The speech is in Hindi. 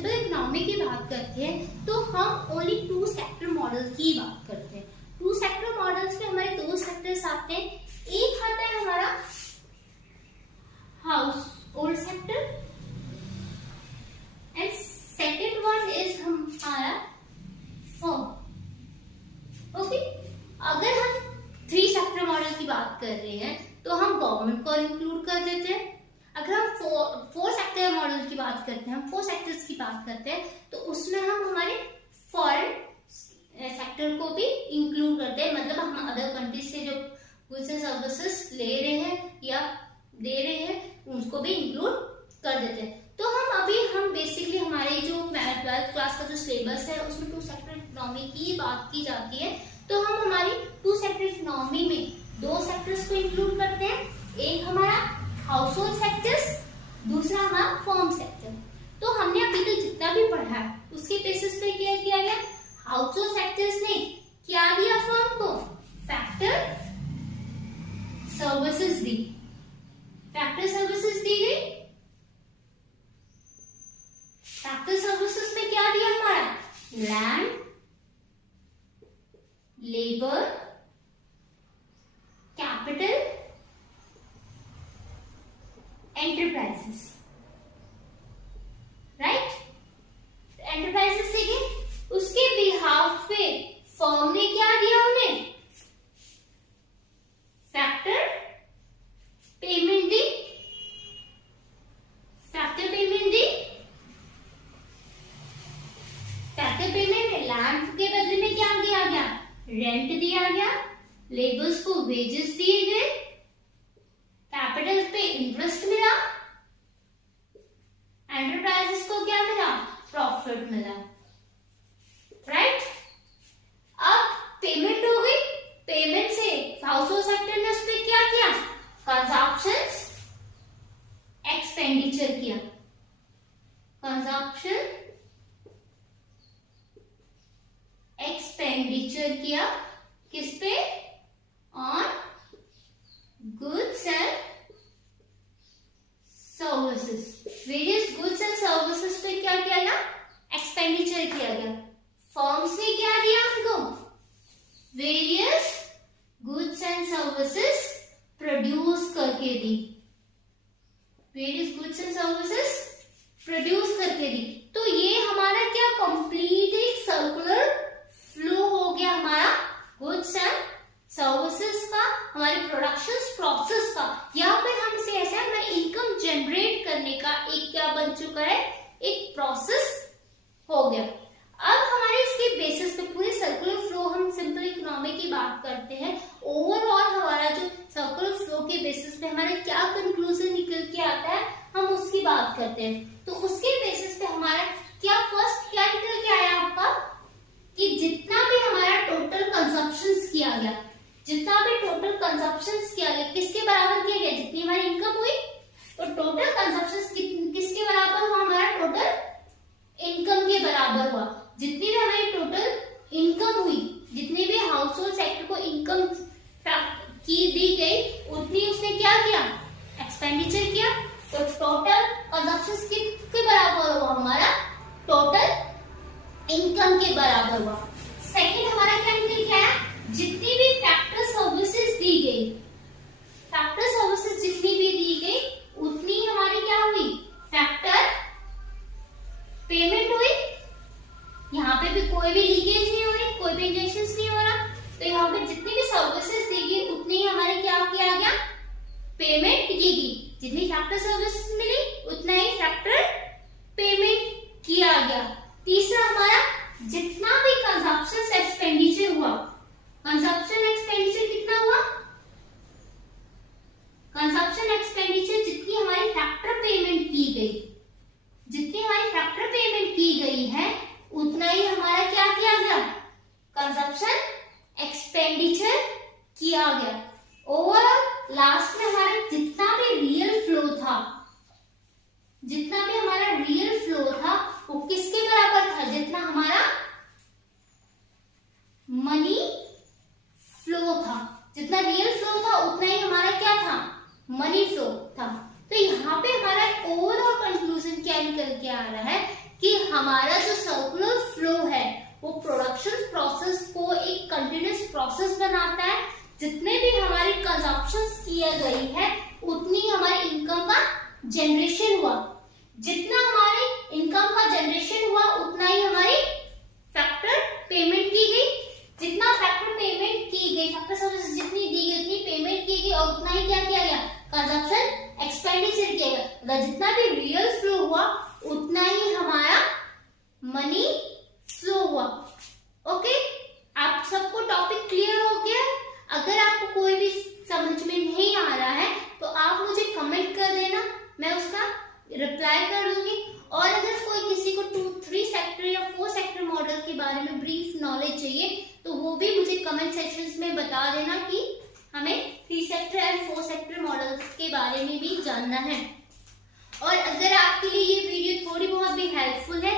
सिंपल इकोनॉमी की बात करते हैं तो हम ओनली 2 सेक्टर मॉडल की बात करते हैं। 2 सेक्टर मॉडल्स में हमारे 2 सेक्टर्स आते हैं। एक आता है हमारा house hold sector and second one is हमारा फर्म। ओके, अगर हम 3 सेक्टर मॉडल की बात कर रहे हैं तो हम गवर्नमेंट को इंक्लूड कर देते हैं। अगर हम 4 सेक्टर मॉडल की बात करते हैं, हम 4 सेक्टर्स की बात करते हैं तो उसमें हम हमारे फॉरेन सेक्टर को भी इंक्लूड करते हैं। मतलब हम अदर कंट्रीज से जो गुड्स एंड सर्विसेज ले रहे हैं या दे रहे हैं उनको भी इंक्लूड कर देते हैं। तो हम बेसिकली हमारे जो 12th क्लास का जो सिलेबस है उसमें 2 सेक्टर इकोनॉमी की बात की जाती है। तो हम हमारी 2 सेक्टर इकोनॉमी में 2 सेक्टर्स को इंक्लूड करते हैं। एक हमारा हाउस होल्ड सेक्टर्स, दूसरा हमारा फर्म सेक्टर। तो हमने अभी तक जितना भी पढ़ा है उसके बेसिस पे क्या किया गया, हाउस होल्ड सेक्टर्स ने क्या दिया फर्म को, फैक्टर सर्विसेज दी। फैक्टर सर्विसेज दी गई। फैक्टर सर्विसेज में क्या दिया हमारा, land, labour, capital, enterprises. Right, enterprises से उसके बिहाफ पे फर्म ने क्या दिया, उन्हें फैक्टर पेमेंट दी। फैक्टर पेमेंट दी। फैक्टर पेमेंट में लैंड के बदले में क्या दिया गया, रेंट दिया गया। लेबर्स को वेजेस दिए गए। कैपिटल पे इंटरेस्ट मिला। एंटरप्राइजेस को क्या मिला, प्रॉफिट मिला। राइट, अब पेमेंट हो गई। पेमेंट से हाउस होल्ड सेक्टर ने उस पर क्या किया, कंजप्शन एक्सपेंडिचर किया। कंजप्शन एक्सपेंडिचर किया किस पे, on goods and services. Various goods and services पे क्या किया गया, एक्सपेंडिचर किया गया। फर्म्स ने क्या दिया उनको, various goods and services produce करके दी। Various goods and services produce करके दी। तो ये हमारा क्या कंप्लीट एक सर्कुलर फ्लो हो गया हमारा गुड्स एंड सर्विसेज का, हमारे प्रोडक्शन प्रोसेस का। यहाँ पे हम इसे ऐसा हमारे इनकम जनरेट करने का एक क्या बन चुका है, एक प्रोसेस हो गया। अब हमारे इसके बेसिस पे पूरे सर्कुलर फ्लो, हम सिंपल इकोनॉमी की बात करते हैं। ओवरऑल हमारा जो सर्कुलर फ्लो के बेसिस पे हमारा क्या कंक्लूजन निकल के आता है, हम उसकी बात करते हैं। तो उसके बेसिस पे हमारा क्या फर्स्ट क्या निकल के आया आपका, कि जितना भी हमारा टोटल कंजप्शन किया गया, जितना भी टोटल कंजप्शन किया गया किसके बराबर किया गया, जितनी हमारी इनकम हुई। तो टोटल कंजप्शन किसके बराबर हुआ, हमारा टोटल इनकम के बराबर हुआ। जितनी भी हमारी टोटल इनकम हुई, जितनी भी हाउस होल्ड सेक्टर को इनकम की दी गई, उतनी उसने क्या किया, एक्सपेंडिचर किया। तो टोटल कंजप्शन किसके बराबर हुआ, हमारा टोटल इनकम के बराबर हुआ। सेकंड हमारा क्या निकल के आया, जितनी भी फैक्टर सर्विसेज दी गई, फैक्टर सर्विसेज जितनी भी दी गई उतनी हमारी क्या हुई, फैक्टर पेमेंट हुई। यहाँ पे भी कोई भी लीकेज नहीं हो रही, कोई भी इंजेक्शन नहीं हो रहा। तो यहाँ पे जितनी भी सर्विसेज दी गई उतनी ही हमारे क्या किया गया, पेमेंट की गई। जितनी फैक्टर सर्विसेज मिली उतना ही फैक्टर पेमेंट किया गया। तीसरा हमारा जितना भी कंजप्शन एक्सपेंडिचर हुआ, कंजप्शन एक्सपेंडिचर कितना हुआ, कंजप्शन एक्सपेंडिचर जितनी हमारी फैक्टर पेमेंट की गई, जितनी हमारी फैक्टर पेमेंट की गई है उतना ही हमारा क्या किया गया, कंजप्शन एक्सपेंडिचर किया गया। ओवरऑल लास्ट में हमारा जितना भी रियल फ्लो था, जितना भी हमारा रियल फ्लो था वो किसके बराबर था, जितना हमारा मनी फ्लो था। जितना रियल फ्लो था उतना ही हमारा क्या था, मनी फ्लो था। तो यहाँ पे हमारा ओवरऑल कंक्लूजन क्या निकल के आ रहा है कि हमारा जो सर्कुलर फ्लो है वो प्रोडक्शन प्रोसेस को एक कंटिन्यूअस प्रोसेस बनाता है। जितने भी हमारी कंजप्शंस किया गई है उतनी हमारी इनकम का जनरेशन हुआ। जितना हमारे इनकम का जनरेशन हुआ उतना ही हमारी फैक्टर पेमेंट की गई। जितना फैक्टर पेमेंट की गई, फैक्टर सर्विस जितनी दी गई उतनी पेमेंट की गई और उतना ही क्या किया गया, कंजप्शन एक्सपेंडिचर किया गया। मतलब जितना भी रियल फ्लो हुआ उतना ही हमारा मनी फ्लो हुआ। ओके, आप सबको टॉपिक क्लियर हो गया? अगर आपको कोई भी समझ में नहीं आ रहा है तो आप मुझे कमेंट कर देना, मैं उसका रिप्लाई कर दूंगी। और अगर कोई किसी को 2, 3 सेक्टर या 4 सेक्टर मॉडल के बारे में ब्रीफ नॉलेज चाहिए तो वो भी मुझे कमेंट सेक्शंस में बता देना कि हमें 3 सेक्टर एंड 4 सेक्टर मॉडल्स के बारे में भी जानना है। और अगर आपके लिए ये वीडियो थोड़ी बहुत भी हेल्पफुल है